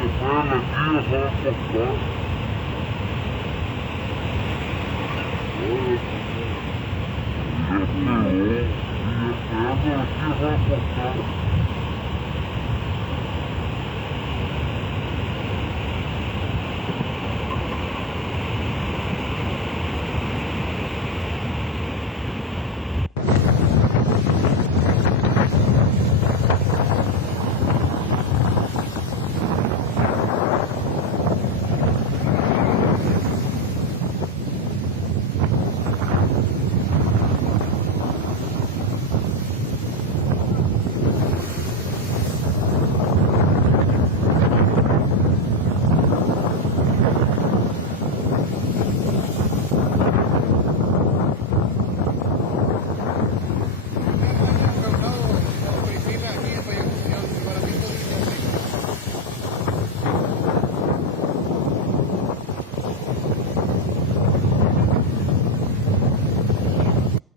papel aqui é só cortar. Olha, já pegou. E a pedra aqui vai cortar.